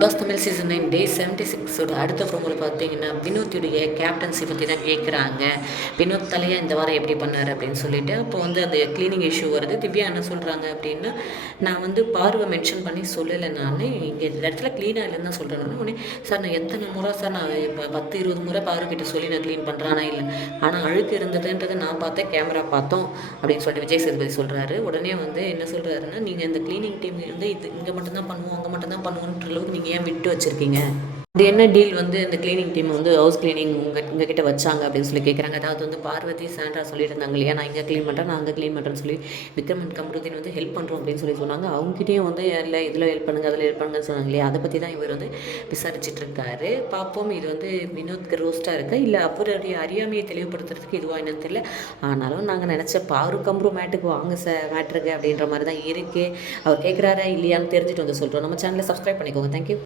Pass Tamil season 9 டே 76 அடுத்த ப்ரோமோவில் பார்த்தீங்கன்னா வினோத்துடைய captaincy பற்றி தான் கேட்குறாங்க. வினோத் தலையாக இந்த வாரம் எப்படி பண்ணார் அப்படின்னு சொல்லிட்டு அப்போ வந்து அந்த க்ளீனிங் இஷ்யூ வருது. திவ்யா என்ன சொல்கிறாங்க அப்படின்னா, நான் வந்து பார்வை மென்ஷன் பண்ணி சொல்லலை, நான் இங்கே இந்த இடத்துல க்ளீனாக இல்லைன்னு தான் சொல்கிறேன். உடனே சார் நான் எத்தனை முறை சார் நான் இப்போ 10-20 முறை பார்வைக்கிட்ட சொல்லி நான் க்ளீன் பண்ணுறானா இல்லை, ஆனால் அழுக்கு இருந்ததுன்றதை நான் பார்த்தேன், கேமரா பார்த்தோம் அப்படின்னு சொல்லிட்டு விஜய் சேதுபதி சொல்கிறாரு. உடனே வந்து என்ன சொல்கிறாருன்னா, நீங்கள் இந்த க்ளீனிங் டீம் வந்து இது இங்கே மட்டும்தான் பண்ணுவோம் அங்கே மட்டும்தான் பண்ணுவோன்ற அளவுக்கு நீங்கள் ஏன் விட்டு வச்சுருக்கீங்க? இது என்ன டீல் வந்து இந்த க்ளீனிங் டீம் வந்து ஹவுஸ் க்ளீனிங் உங்ககிட்ட வச்சாங்க அப்படின்னு சொல்லி கேட்குறாங்க. அதாவது வந்து பார்வதி சாண்ட்ரா சொல்லிட்டு இருந்தாங்க இல்லையா, நான் இங்கே க்ளீன் பண்ணுறேன், நான் அங்கே க்ளீன் பண்ணுறேன்னு சொல்லி விக்ரம் அண்ட் கமருதீன் வந்து ஹெல்ப் பண்ணுறோம் அப்படின்னு சொல்லி சொன்னாங்க. அவங்ககிட்டயும் வந்து இல்லை இதில் ஹெல்ப் பண்ணுங்கள் அதில் ஹெல்ப் பண்ணுங்கன்னு சொன்னாங்க இல்லையா, அதை பற்றி தான் இவர் வந்து விசாரிச்சுட்டு இருக்காரு. பார்ப்போம் இது வந்து வினோத்க்கு ரோஸ்ட்டாக இருக்கா இல்லை அவருடைய அறியாமையை தெளிவுபடுத்துறதுக்கு இதுவாக என்னன்னு தெரியல. ஆனாலும் நாங்கள் நினச்ச பாரு கம்பரு மேட்டுக்கு வாங்க மேட்ருக்கு அப்படின்ற மாதிரி தான் இருக்குது. அவர் கேட்குறாரா இல்லையான்னு தெரிஞ்சுட்டு வந்து சொல்கிறோம். நம்ம சேனலை சப்ஸ்கிரைப் பண்ணிக்கோங்க. தேங்க்யூ.